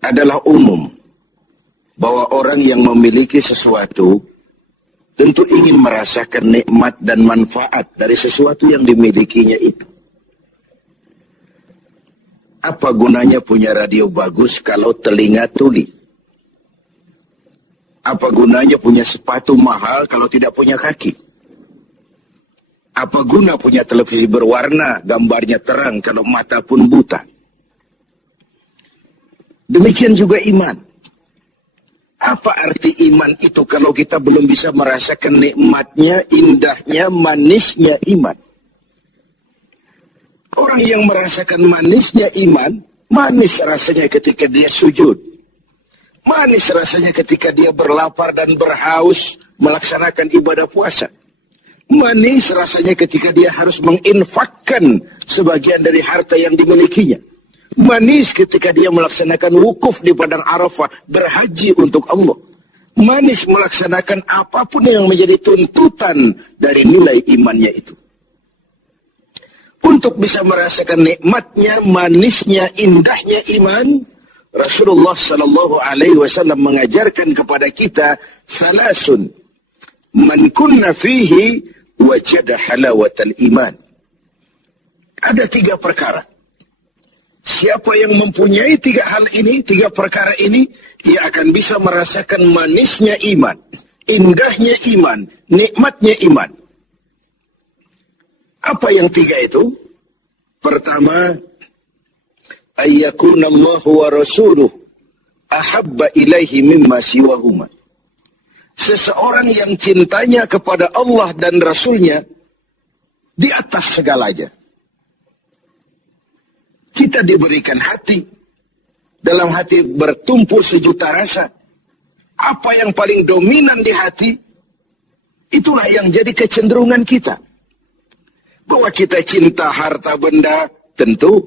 adalah umum bahwa orang yang memiliki sesuatu tentu ingin merasakan nikmat dan manfaat dari sesuatu yang dimilikinya itu. Apa gunanya punya radio bagus kalau telinga tuli? Apa gunanya punya sepatu mahal kalau tidak punya kaki? Apa guna punya televisi berwarna, gambarnya terang kalau mata pun buta? Demikian juga iman. Apa arti iman itu kalau kita belum bisa merasakan nikmatnya, indahnya, manisnya iman? Orang yang merasakan manisnya iman, manis rasanya ketika dia sujud. Manis rasanya ketika dia berlapar dan berhaus melaksanakan ibadah puasa. Manis rasanya ketika dia harus menginfakkan sebagian dari harta yang dimilikinya. Manis ketika dia melaksanakan wukuf di padang Arafah, berhaji untuk Allah. Manis melaksanakan apapun yang menjadi tuntutan dari nilai imannya itu. Untuk bisa merasakan nikmatnya, manisnya, indahnya iman, Rasulullah Sallallahu Alaihi Wasallam mengajarkan kepada kita salasun, man kunna fihi wajada halawatal iman. Ada 3 perkara. Siapa yang mempunyai 3 hal ini, 3 perkara ini, ia akan bisa merasakan manisnya iman, indahnya iman, nikmatnya iman. Apa yang 3 itu? Pertama, ayyakuna Allah wa rasuluh ahabba ilaihi mimma siwahuma. Seseorang yang cintanya kepada Allah dan Rasulnya di atas segalanya. Kita diberikan hati. Dalam hati bertumpu sejuta rasa. Apa yang paling dominan di hati, itulah yang jadi kecenderungan kita. Bahwa kita cinta harta benda, tentu.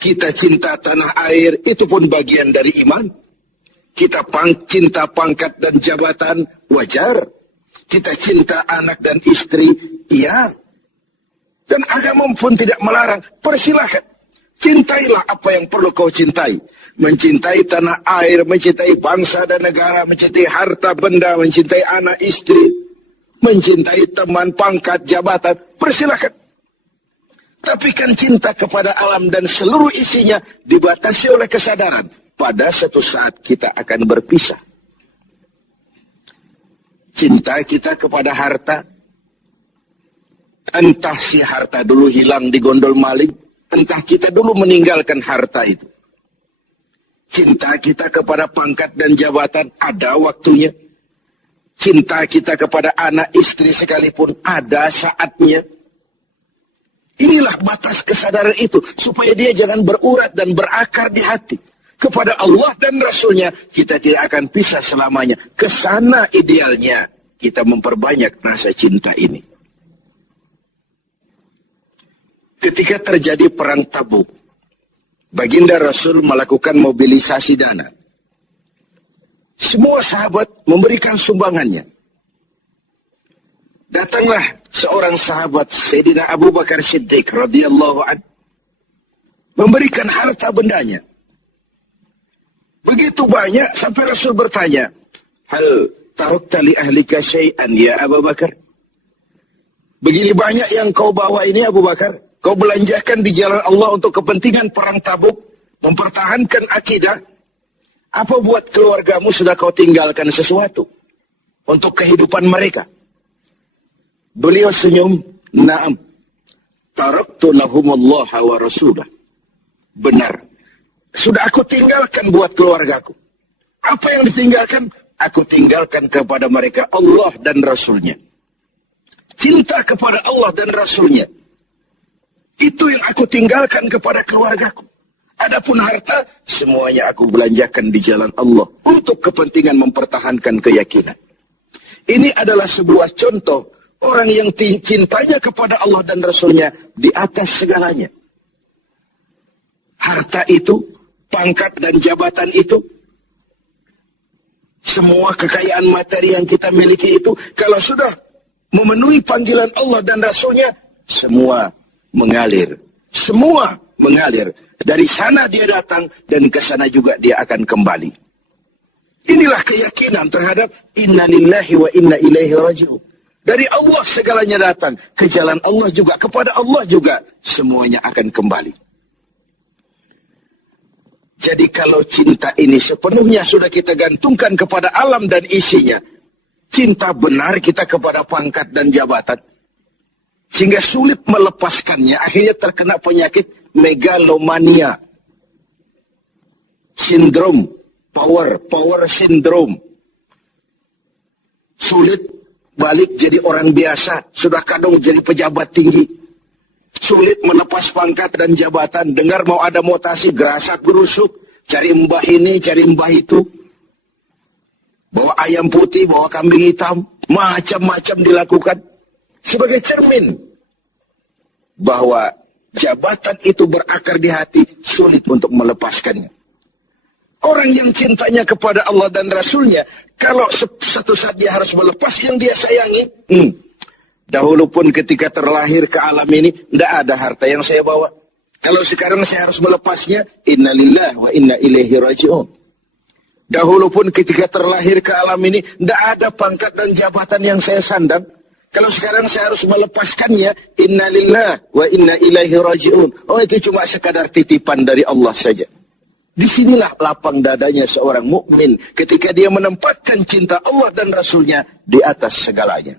Kita cinta tanah air, itu pun bagian dari iman. Kita cinta pangkat dan jabatan, wajar. Kita cinta anak dan istri, iya. Dan agama pun tidak melarang, persilahkan. Cintailah apa yang perlu kau cintai. Mencintai tanah air, mencintai bangsa dan negara, mencintai harta benda, mencintai anak istri, mencintai teman, pangkat, jabatan, persilahkan. Tapi kan cinta kepada alam dan seluruh isinya dibatasi oleh kesadaran. Pada suatu saat kita akan berpisah. Cinta kita kepada harta, entah si harta dulu hilang di gondol maling, entah kita dulu meninggalkan harta itu. Cinta kita kepada pangkat dan jabatan ada waktunya. Cinta kita kepada anak istri sekalipun ada saatnya. Inilah batas kesadaran itu. Supaya dia jangan berurat dan berakar di hati. Kepada Allah dan Rasulnya kita tidak akan pisah selamanya. Kesana idealnya kita memperbanyak rasa cinta ini. Ketika terjadi perang Tabuk, Baginda Rasul melakukan mobilisasi dana. Semua sahabat memberikan sumbangannya. Datanglah seorang sahabat, Sayyidina Abu Bakar Siddiq radhiyallahu anhu, memberikan harta bendanya. Begitu banyak sampai Rasul bertanya, hal tarakta li ahlika syai'an ya Abu Bakar? Begini banyak yang kau bawa ini Abu Bakar? Kau belanjakan di jalan Allah untuk kepentingan perang Tabuk, mempertahankan akidah. Apa buat keluargamu sudah kau tinggalkan sesuatu untuk kehidupan mereka? Beliau senyum, na'am. Taraktu lahumullaha wa rasulah. Benar. Sudah aku tinggalkan buat keluargaku. Apa yang ditinggalkan? Aku tinggalkan kepada mereka Allah dan Rasulnya. Cinta kepada Allah dan Rasulnya. Itu yang aku tinggalkan kepada keluargaku. Adapun harta, semuanya aku belanjakan di jalan Allah untuk kepentingan mempertahankan keyakinan. Ini adalah sebuah contoh orang yang cintanya kepada Allah dan Rasulnya di atas segalanya. Harta itu, pangkat dan jabatan itu, semua kekayaan materi yang kita miliki itu, kalau sudah memenuhi panggilan Allah dan Rasulnya, semua mengalir. Semua mengalir. Dari sana dia datang dan ke sana juga dia akan kembali. Inilah keyakinan terhadap inna lillahi wa inna ilaihi raji'un. Dari Allah segalanya datang, ke jalan Allah juga, kepada Allah juga semuanya akan kembali. Jadi kalau cinta ini sepenuhnya sudah kita gantungkan kepada alam dan isinya, cinta benar kita kepada pangkat dan jabatan, sehingga sulit melepaskannya, akhirnya terkena penyakit megalomania, sindrom, power syndrome. Sulit balik jadi orang biasa, sudah kadung jadi pejabat tinggi. Sulit melepas pangkat dan jabatan, dengar mau ada mutasi, gerasak gerusuk, cari mbah ini, cari mbah itu. Bawa ayam putih, bawa kambing hitam, macam-macam dilakukan. Sebagai cermin bahwa jabatan itu berakar di hati, sulit untuk melepaskannya. Orang yang cintanya kepada Allah dan Rasulnya, kalau satu saat dia harus melepas yang dia sayangi, dahulu pun ketika terlahir ke alam ini, tidak ada harta yang saya bawa. Kalau sekarang saya harus melepasnya, innalillahi wa inna ilaihi raji'un. Dahulu pun ketika terlahir ke alam ini, tidak ada pangkat dan jabatan yang saya sandang. Kalau sekarang saya harus melepaskannya, innalillahi wa inna ilaihi raji'un. Oh, itu cuma sekadar titipan dari Allah saja. Disinilah lapang dadanya seorang mukmin ketika dia menempatkan cinta Allah dan Rasulnya di atas segalanya.